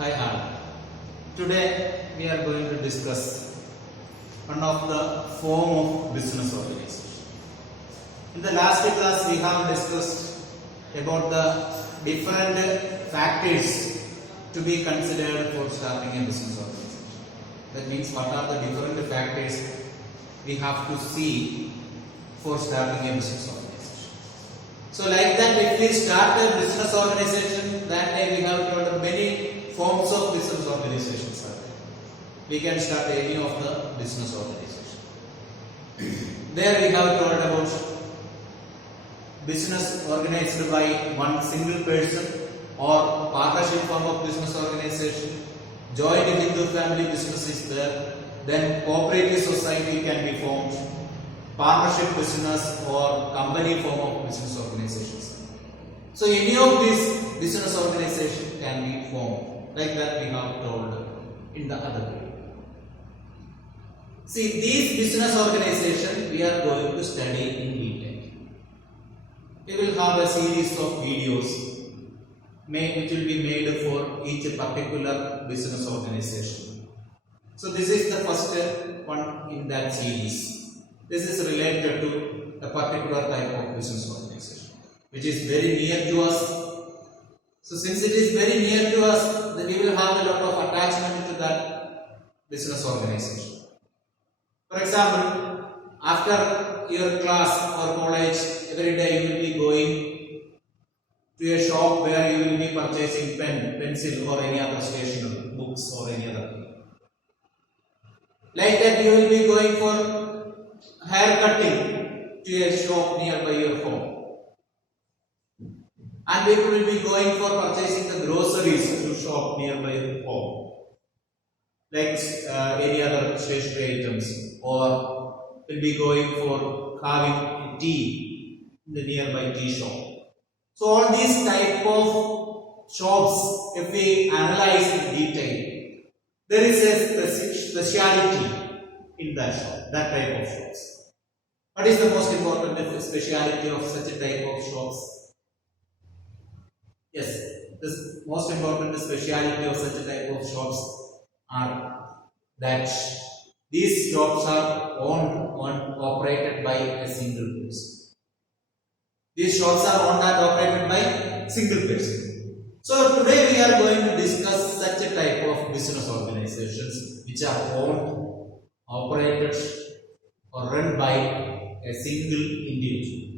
Hi all. Today we are going to discuss one of the form of business organization. In the last class we have discussed about the different factors to be considered for starting a business organization. That means what are the different factors we have to see for starting a business organization. So like that, if we start a business organization, that day we have got many forms of business organizations are there. We can start any of the business organization. There we have told about business organized by one single person or partnership form of business organization. Joint Hindu family business is there. Then cooperative society can be formed. Partnership business or company form of business organizations. So any of these business organization can be formed, like that we have told in the other way. See, these business organization we are going to study in detail. We will have a series of videos which will be made for each particular business organization. So this is the first one in that series. This is related to a particular type of business organization, which is very near to us. So since it is very near to us, then we will have a lot of attachment to that business organization. For example, after your class or college, every day you will be going to a shop where you will be purchasing pen, pencil or any other stationery, books or any other thing. Like that you will be going for hair cutting to a shop nearby your home, and people will be going for purchasing the groceries to shop nearby your home, like any other stationery items, or will be going for having tea in the nearby tea shop. So all these type of shops, if we analyze in detail, there is a speciality in that shop, that type of shops. What is the most important speciality of such a type of shops? Yes, the most important speciality of such a type of shops are that these shops are owned and operated by a single person. These shops are owned and operated by a single person. So today we are going to discuss such a type of business organizations which are owned, operated or run by a single individual.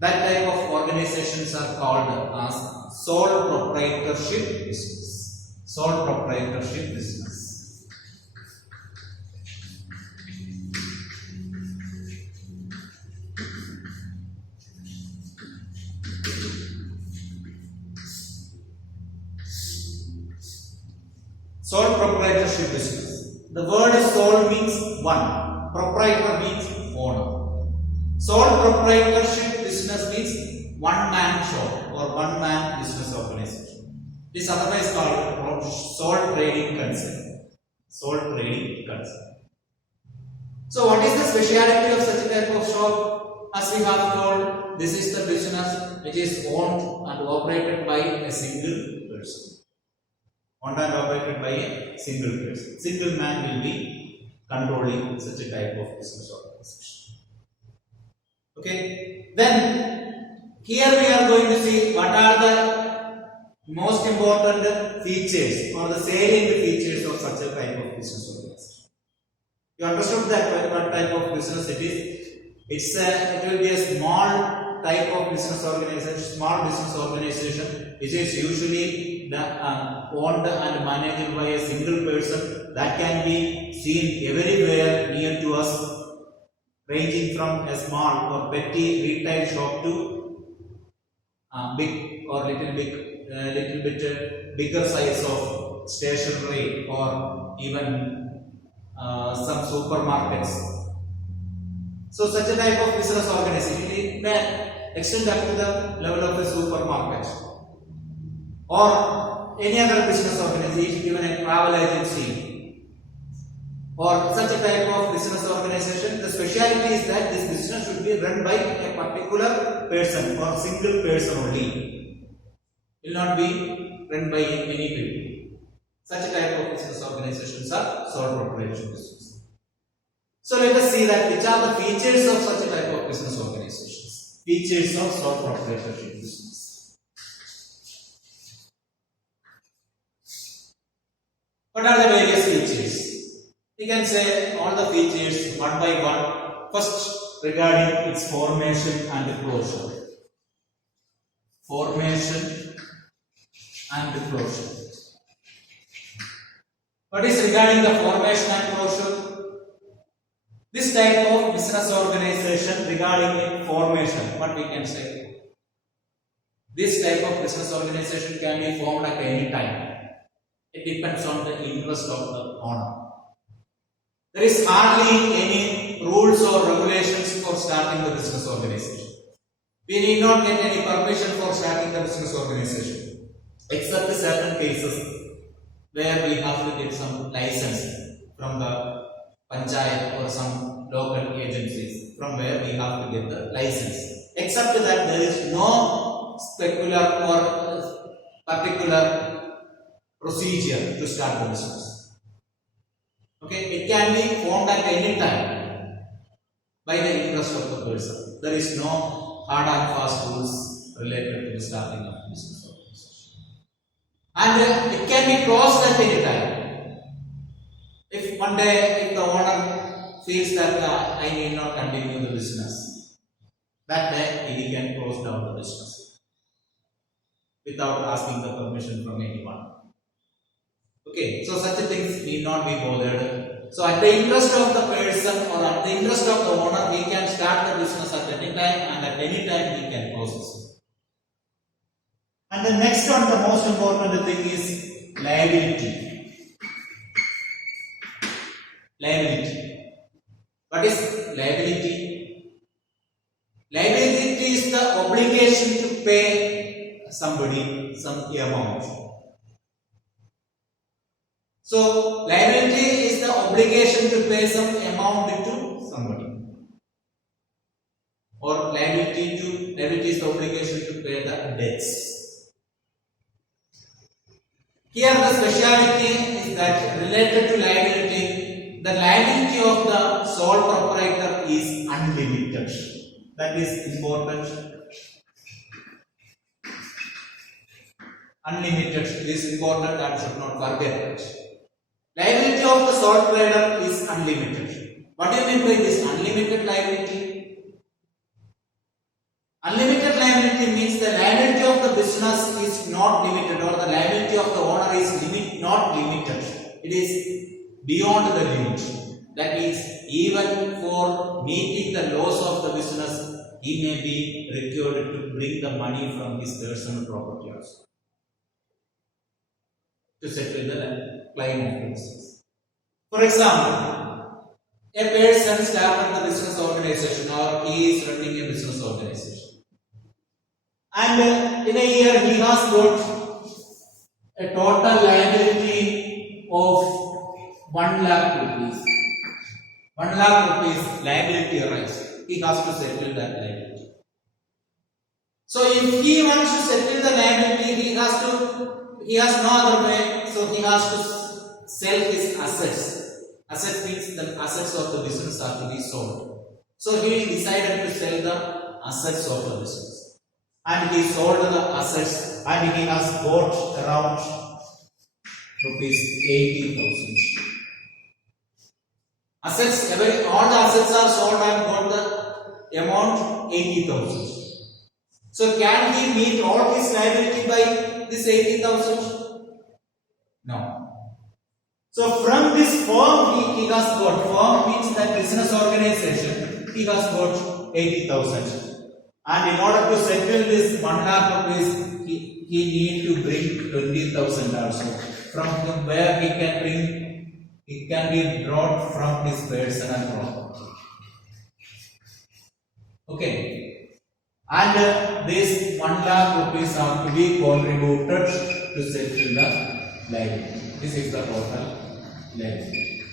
That type of organizations are called as sole proprietorship business. Sole proprietorship business. Sole proprietorship business. The word sole means one. Proprietor means owner. Sole proprietorship business means one-man shop or one-man business organization. It is otherwise called sole trading concern. Sole trading concern. So what is the speciality of such a type of shop? As we have told, this is the business which is owned and operated by a single person. Owned and operated by a single person. Single man will be controlling such a type of business organization. Okay, then here we are going to see what are the most important features or the salient features of such a type of business organization. You understood that what type of business it is? It will be a small type of business organization, small business organization, which is usually owned and managed by a single person, that can be seen everywhere near to us, ranging from a small or petty retail shop to big or little bit bigger size of stationery or even some supermarkets. So such a type of business organization can extend up to the level of a supermarket or any other business organization, even a travel agency. Or such a type of business organization, the speciality is that this business should be run by a particular person or single person only. It will not be run by many people. Such type of business organizations are sole proprietorship business. So let us see that which are the features of such a type of business organizations. Features of sole proprietorship business. What are the various features? We can say all the features one by one. First, regarding its formation and closure. Formation and closure. What is regarding the formation and closure? This type of business organization regarding its formation, what we can say? This type of business organization can be formed at any time. It depends on the interest of the owner. There is hardly any rules or regulations for starting the business organization. We need not get any permission for starting the business organization, except certain cases where we have to get some license from the panchayat or some local agencies from where we have to get the license. Except that there is no specular or particular procedure to start the business. Okay, it can be formed at any time by the interest of the person. There is no hard and fast rules related to the starting of business organization. And it can be closed at any time. If one day, if the owner feels that I need not continue the business, that day he can close down the business without asking the permission from anyone. Okay, so such things need not be bothered. So at the interest of the person or at the interest of the owner, we can start the business at any time, and at any time we can close it. And the next one, the most important thing is liability. Liability. What is liability? Liability is the obligation to pay somebody some amount. So liability is the obligation to pay some amount to somebody, or liability is the obligation to pay the debts. Here the speciality is that related to liability, the liability of the sole proprietor is unlimited. That is important. Unlimited is important and should not forget it. Liability of the sole proprietor is unlimited. What do you mean by this unlimited liability? Unlimited liability means the liability of the business is not limited, or the liability of the owner is not limited. It is beyond the limit. That means even for meeting the loss of the business, he may be required to bring the money from his personal property also to settle the claim of the business. For example, a person started the business organization, or he is running a business organization, and in a year he has got a total liability of 1 lakh rupees. 1 lakh rupees liability arise. He has to settle that liability. So if he wants to settle the liability, he has no other way, so he has to sell his assets. Assets means the assets of the business are to be sold. So he decided to sell the assets of the business. And he sold the assets, and he has got around rupees 80,000. Assets, all the assets are sold and got the amount 80,000. So can he meet all his liability by this 80,000? No. So from this firm he has got, firm means that business organization, he has got 80,000. And in order to settle this 1 lakh rupees, he need to bring 20,000 also. From where he can bring, it can be brought from his personal property. Okay. And this 1 lakh rupees have to be contributed to settle the liability. This is the total liability.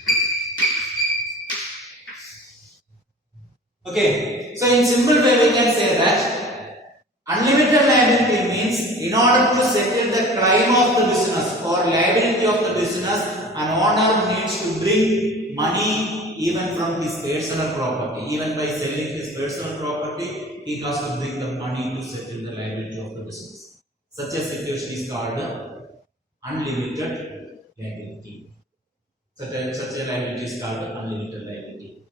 Okay, so in simple way we can say that unlimited liability means in order to settle the crime of the business or liability of the business, an owner needs to bring money even from his personal property. Even by selling his personal property, he has to bring the money to settle the liability of the business. Such a situation is called unlimited liability. Such a liability is called unlimited liability.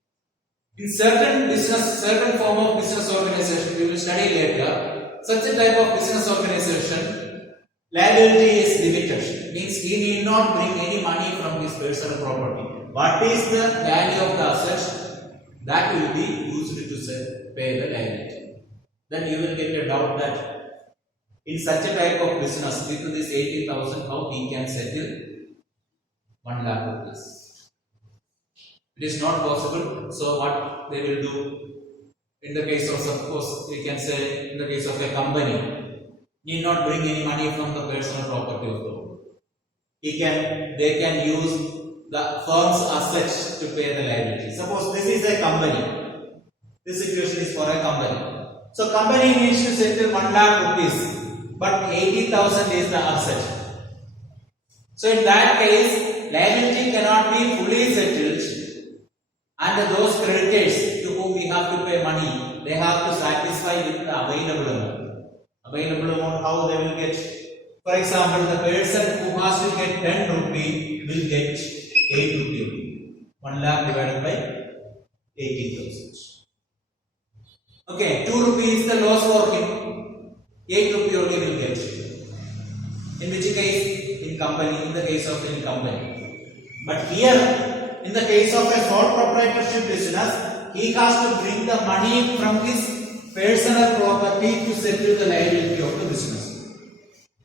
In certain form of business organization, we will study later, such a type of business organization, liability is limited. Means he need not bring any money from his personal property. What is the value of the asset? That will be used to pay the liability. Then you will get a doubt that in such a type of business, with this 80,000, how he can settle 1 lakh rupees. It is not possible. So what they will do in the case of, suppose we can say, in the case of a company, need not bring any money from the personal property of the owner. They can use the firm's assets to pay the liability. Suppose this is a company. This situation is for a company. So company needs to settle 1 lakh rupees, but 80,000 is the asset. So in that case, liability cannot be fully settled. And those creditors to whom we have to pay money, they have to satisfy with the available amount. Available amount, how they will get? For example, the person who has to get 10 rupee will get 8 rupee only. 1 lakh divided by 80,000. Okay, 2 rupee is the loss for him. 8 rupee only will get. In which case? In company, in the case of in company. But here, in the case of a sole proprietorship business, he has to bring the money from his personal property to settle the liability of the business.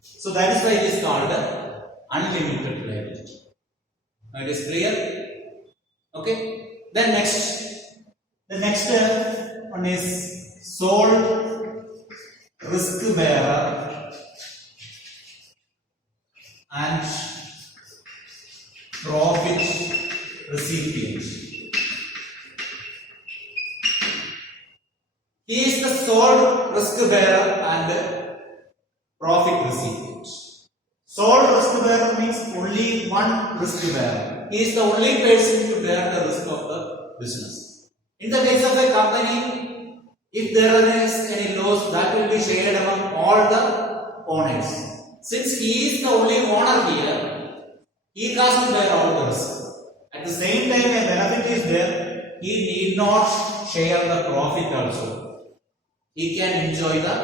So that is why it is called unlimited liability. Now it is clear? Okay. Then the next one is sole risk bearer and profit recipient. He is the sole risk bearer and profit recipient. Sole risk bearer means only one risk bearer. He is the only person to bear the risk of the business. In the case of a company, if there is any loss, that will be shared among all the owners. Since he is the only owner here, he has to bear all the risk. At the same time, a benefit is there. He need not share the profit also. He can enjoy the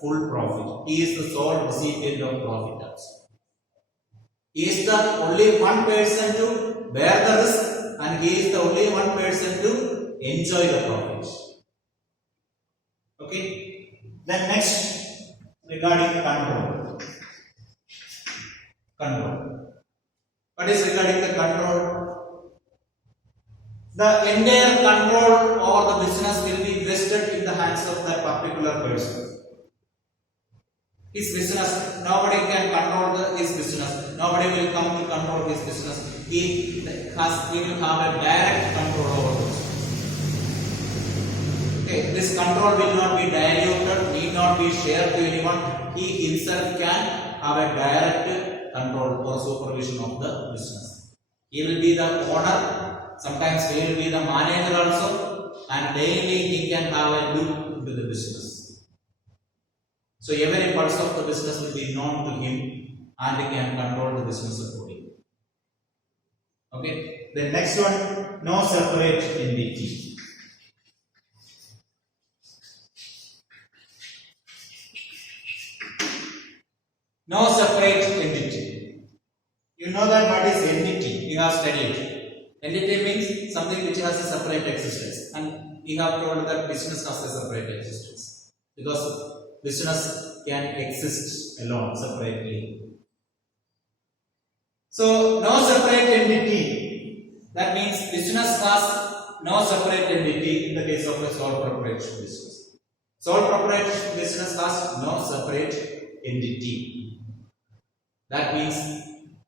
full profit. He is the sole recipient of profit also. He is the only one person to bear the risk, and he is the only one person to enjoy the profit. Okay. Then next, regarding control. What is regarding the control? The entire control over the business will be vested in the hands of that particular person. His business, nobody can control his business. Nobody will come to control his business. He will have a direct control over the business. Okay, this control will not be diluted, need not be shared to anyone. He himself can have a direct control or supervision of the business. He will be the owner. Sometimes he will be the manager also, and daily he can have a look into the business. So every part of the business will be known to him, and he can control the business accordingly. Okay. The next one, no separate entity. No separate entity. You know that what is entity? You have studied. Entity means something which has a separate existence, and we have told that business has a separate existence because business can exist alone separately. So no separate entity, that means business has no separate entity in the case of a sole proprietorship business. Sole proprietorship business has no separate entity. That means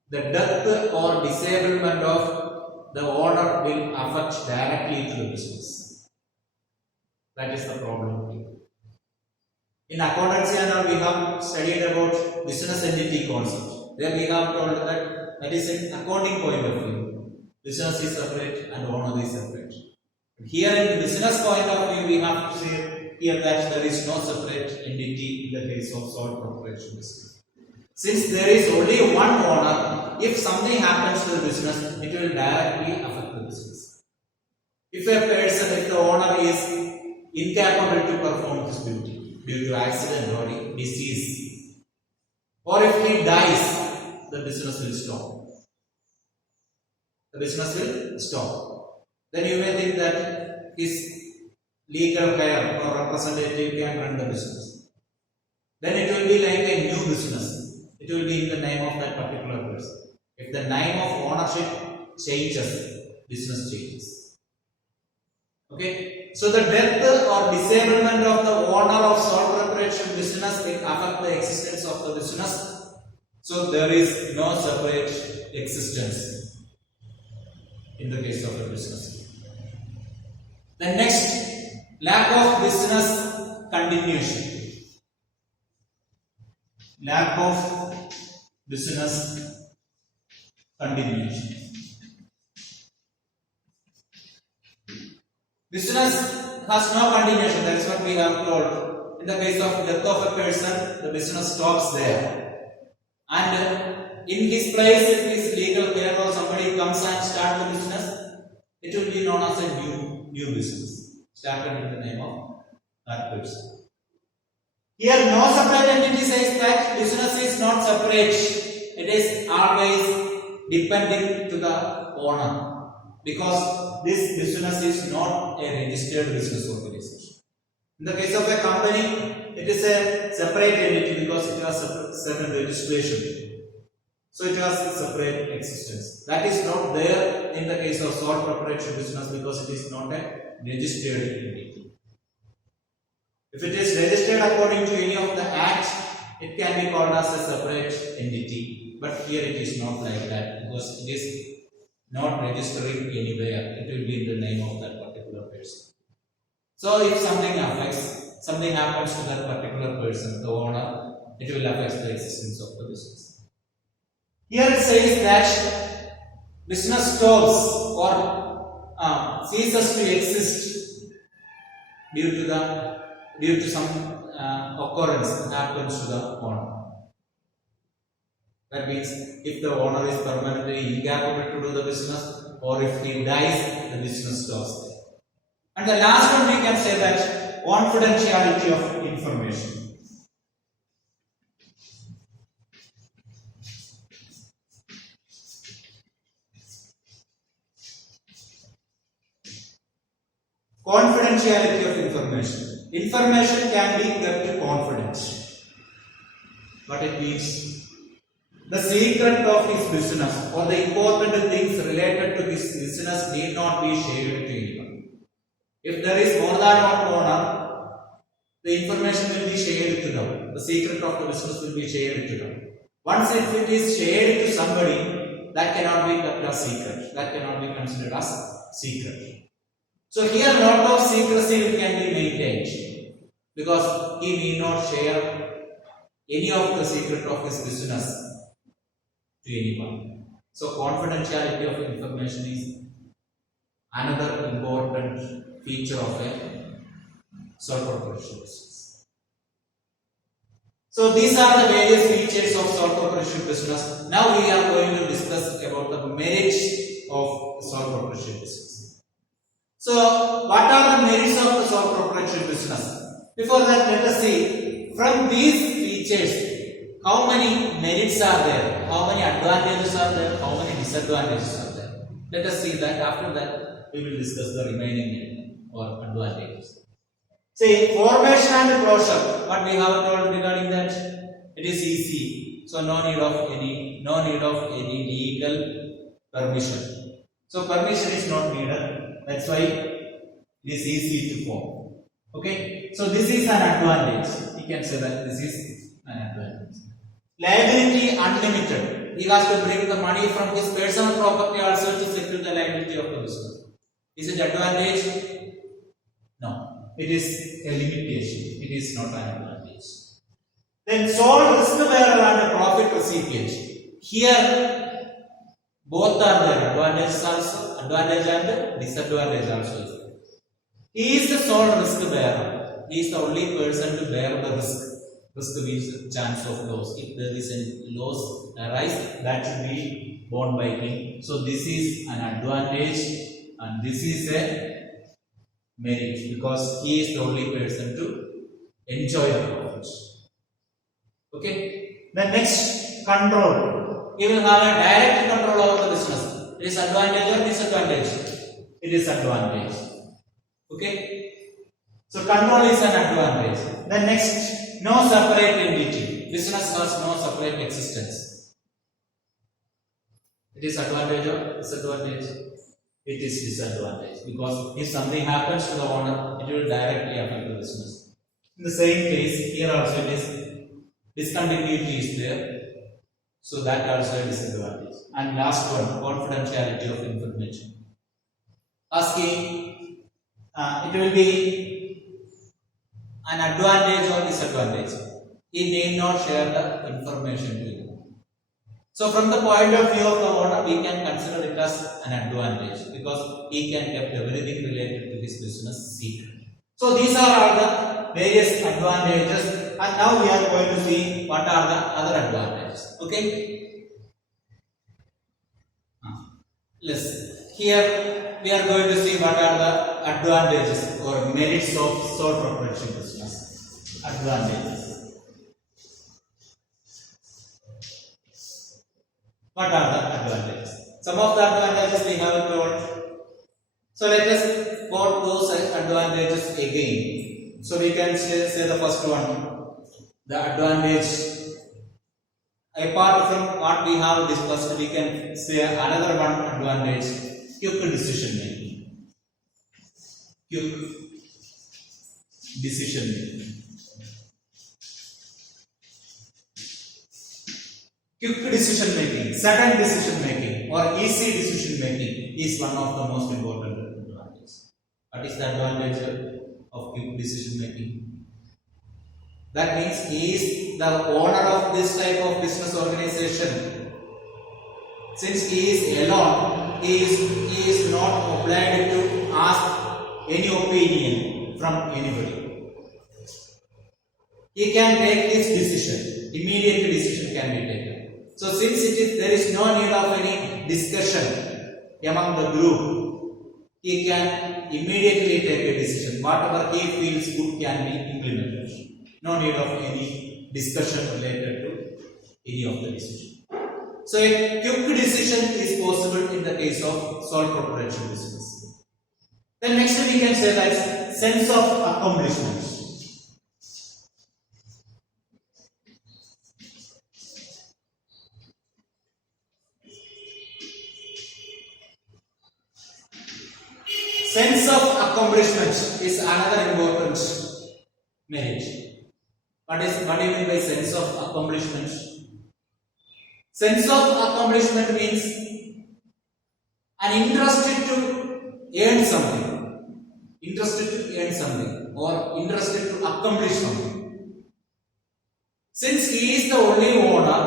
the death or disablement of the owner will affect directly to the business. That is the problem. In accountancy, we have studied about business entity concept. There we have told that is an accounting point of view. Business is separate and owner is separate. Here in business point of view, we have to say here that there is no separate entity in the case of sole proprietorship business. Since there is only one owner, if something happens to the business, it will directly affect the business. If a person, if the owner is incapable to perform his duty due to accident or disease, or if he dies, the business will stop. The business will stop. Then you may think that his legal heir or representative can run the business. Then it will be like a new business. It will be in the name of that particular person. If the name of ownership changes, business changes. Okay. So the death or disablement of the owner of sole proprietorship business will affect the existence of the business. So there is no separate existence in the case of a business. The next, lack of business continuation. Lack of business continuation. Business has no continuation, that is what we have told. In the case of death of a person, the business stops there. And in his place, if his legal heir or somebody comes and starts the business, it will be known as a new business, started in the name of that person. Here, no separate entity says that business is not separate. It is always depending to the owner. Because this business is not a registered business organization. In the case of a company, it is a separate entity because it has a certain registration. So it has a separate existence. That is not there in the case of sole proprietorship business because it is not a registered entity. If it is registered according to any of the acts, it can be called as a separate entity. But here it is not like that because it is not registering anywhere. It will be in the name of that particular person. So if something happens to that particular person, the owner, it will affect the existence of the business. Here it says that business stops or ceases to exist due to some occurrence that happens to the owner. That means if the owner is permanently incapable to do the business or if he dies, the business stops there. And the last one we can say that confidentiality of information. Confidentiality of information. Information can be kept confidential. What it means? The secret of his business or the important things related to his business need not be shared to anyone. If there is more than one owner, the information will be shared to them. The secret of the business will be shared to them. Once if it is shared to somebody, that cannot be kept as secret. That cannot be considered as secret. So here a lot of secrecy can be maintained because he need not share any of the secret of his business to anyone. So confidentiality of information is another important feature of a sole proprietorship business. So these are the various features of sole proprietorship business. Now we are going to discuss about the merits of sole proprietorship business. So what are the merits of the sole proprietorship business? Before that, let us see from these features how many merits are there, how many advantages are there, how many disadvantages are there. Let us see that. After that, we will discuss the remaining or advantages. See, formation and closure. What we have told regarding that, it is easy. So no need of any legal permission. So permission is not needed. That's why it is easy to form. Okay. So this is an advantage. You can say that this is an advantage. Liability unlimited. He has to bring the money from his personal property also to secure the liability of the business. Is it advantage? No. It is a limitation. It is not an advantage. Then sole risk bearer and a profit recipient. here both are there, advantage and disadvantage also. He is the sole risk bearer. He is the only person to bear the risk. Risk means chance of loss. If there is a loss arise, that should be borne by him. So this is an advantage and this is a merit because he is the only person to enjoy the profit. Okay. The next, control. He will have a direct control over the business. It is advantage or disadvantage? It is advantage. Okay. So control is an advantage. The next, no separate entity. Business has no separate existence. It is advantage or disadvantage? It is disadvantage because if something happens to the owner, it will directly affect the business. In the same case, here also it is discontinuity is there. So that also a disadvantage. And last one, confidentiality of information. Asking, it will be an advantage or disadvantage. He need not share the information to you. So from the point of view of the owner, we can consider it as an advantage because he can keep everything related to his business secret. So these are all the various advantages, and now we are going to see what are the other advantages. Okay. Let's here we are going to see what are the advantages or merits of sole proprietorship business. Advantages. What are the advantages? Some of the advantages we have told. So let us quote those advantages again. So we can say the first one. The advantage. Apart from what we have discussed, we can say another one advantage. Quick decision making. Quick decision making. Quick decision making, sudden decision making or easy decision making is one of the most important advantages. What is the advantage of quick decision making? That means he is the owner of this type of business organization. Since he is alone, he is not obliged to ask any opinion from anybody. He can take this decision. Immediate decision can be taken. So since there is no need of any discussion among the group, he can immediately take a decision. Whatever he feels good can be implemented. No need of any discussion related to any of the decision. So a quick decision is possible in the case of sole proprietorship business. Then next we can say that sense of accomplishment. Sense of accomplishment is another important merit. What do you mean by sense of accomplishment? Sense of accomplishment means an interest to earn something, or interested to accomplish something. Since he is the only owner,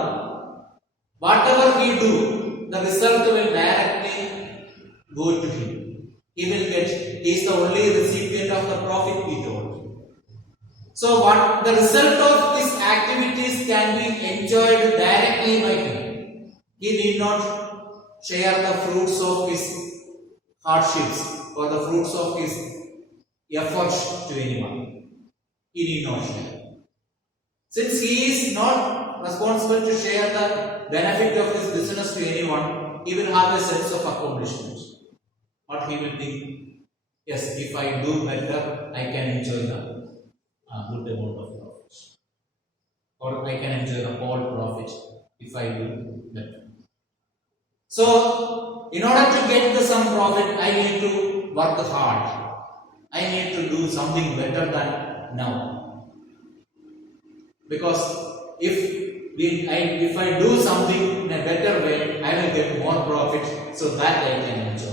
whatever he do, the result will directly go to him. He is the only recipient of the profit he told. So what the result of these activities can be enjoyed directly by him. He need not share the fruits of his hardships or the fruits of his efforts to anyone. He need not share. Since he is not responsible to share the benefit of his business to anyone, he will have a sense of accomplishment. What he will think, yes, if I do better, I can enjoy the good amount of profit, or I can enjoy the whole profit if I do better. So, in order to get some profit, I need to work hard. I need to do something better than now. Because if I do something in a better way, I will get more profit, so that I can enjoy.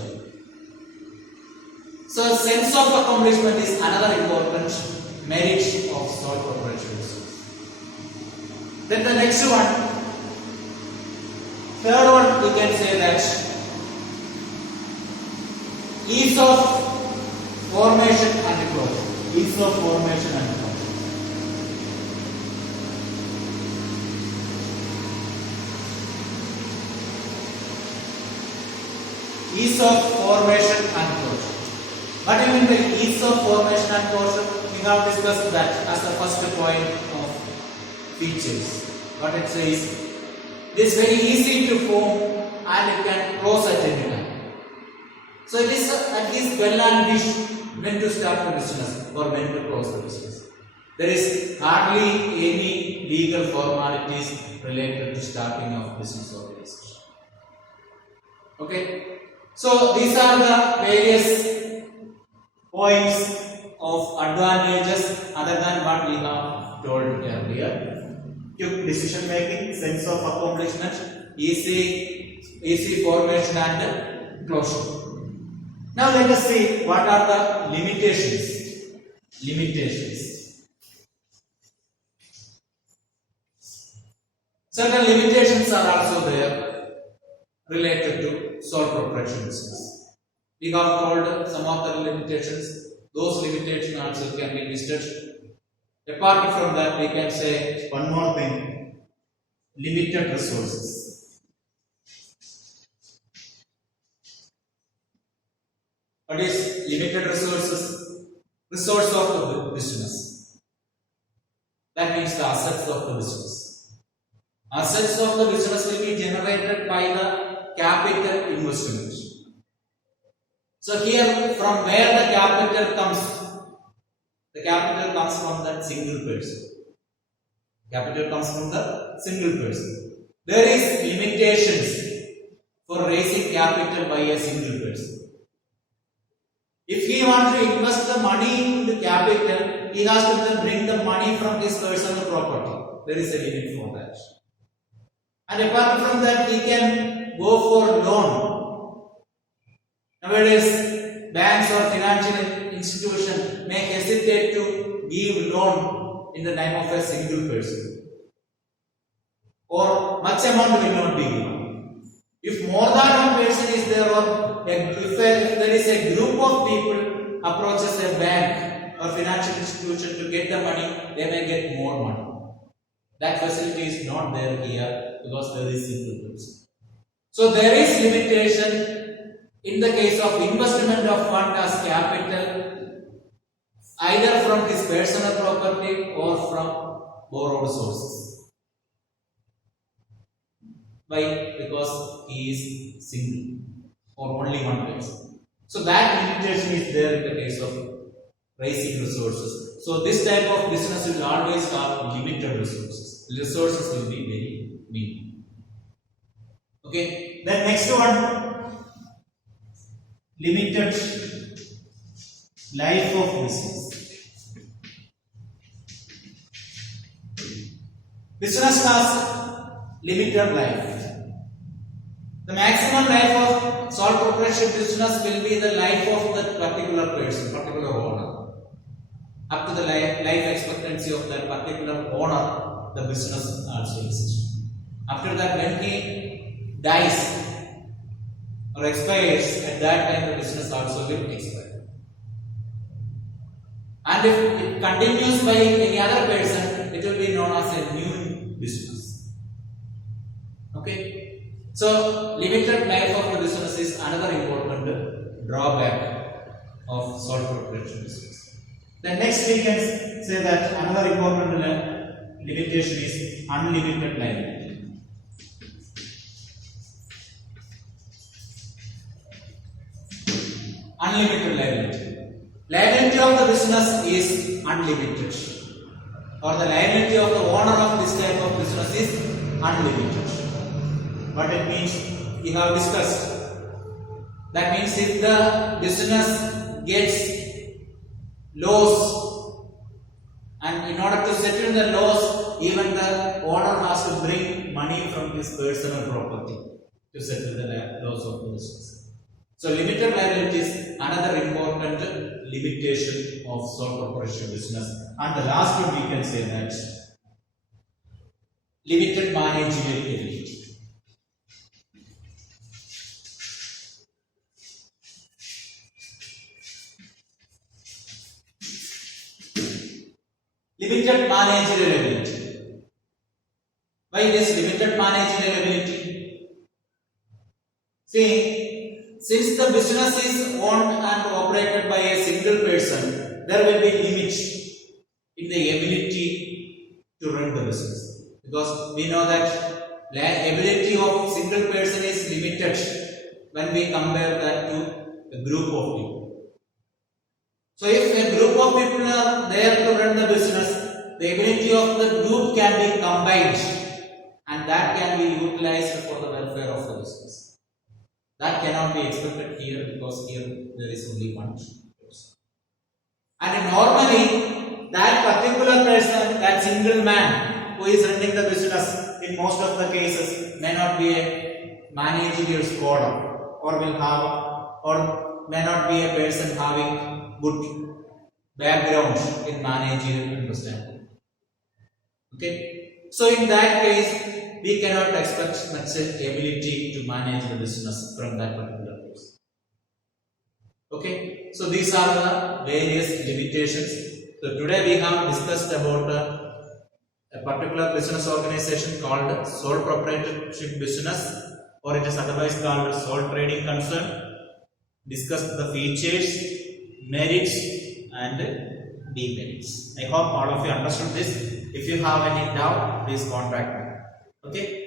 So, sense of accomplishment is another important merit of sole proprietorship. Then the next one, Third one, we can say that ease of formation and closure. Ease of formation and closure. Ease of formation and closure. What do you mean by ease of formation and closure? We have discussed that as the first point of features. What it says, it is very easy to form and it can close at any time. So it is at least well and wish when to start the business or when to close the business. There is hardly any legal formalities related to starting of business organization. Okay. So these are the various points of advantages other than what we have told earlier. Quick decision making, sense of accomplishment, easy formation and closure. Now let us see what are the limitations. Certain limitations are also there related to sole proprietorship business. We have told some of the limitations. Those limitations also can be listed. Apart from that, we can say one more thing: limited resources. What is limited resources? Resource of the business. That means the assets of the business. Assets of the business will be generated by the capital investment. So here, from where the capital comes? The capital comes from that single person. Capital comes from the single person. There is limitations for raising capital by a single person. If he wants to invest the money in the capital, he has to then bring the money from his personal property. There is a limit for that. And apart from that, he can go for loan. Nowadays, banks or financial institutions may hesitate to give loan in the name of a single person, or much amount will not be given. If more than one person is there, or if there is a group of people approaches a bank or financial institution to get the money, they may get more money. That facility is not there here because there is single person. So there is limitation in the case of investment of fund as capital, either from his personal property or from borrowed sources. Why? Because he is single or only one person. So that limitation is there in the case of raising resources. So this type of business will always have limited resources. Resources will be very minimal. Okay. Then next one, limited life of business. Business has limited life. The maximum life of sole proprietorship business will be the life of that particular person, particular owner. Up to the life expectancy of that particular owner, the business also exists. After that, when he dies or expires, at that time the business also will expire. And if it continues by any other person, it will be known as a new business. Okay. So, limited life of the business is another important drawback of sole proprietorship business. Then next we can say that another important limitation is unlimited liability. Unlimited liability. Liability of the business is unlimited, or the liability of the owner of this type of business is unlimited. What it means, we have discussed. That means if the business gets loss, and in order to settle the loss, even the owner has to bring money from his personal property to settle the loss of the business. So limited liability is another important limitation of sole proprietorship business. And the last one we can say that limited managerial ability. limited managerial ability. Why it is limited managerial ability? See, since the business is owned and operated by a single person, there will be limits in the ability to run the business, because we know that the ability of single person is limited when we compare that to a group of people. So if a group of people are there to run the business, the ability of the group can be combined and that can be utilized for the welfare of the business. That cannot be expected here, because here there is only one person. And normally that particular person, that single man who is running the business, in most of the cases may not be a managerial scholar, or will have, or may not be a person having good background in managerial understanding. Okay, so in that case we cannot expect such ability to manage the business from that particular person. Okay, so these are the various limitations. So today we have discussed about a particular business organization called sole proprietorship business, or it is otherwise called sole trading concern. Discussed the features, merits and demerits. I hope all of you understood this. If you have any doubt, please contact me. Okay.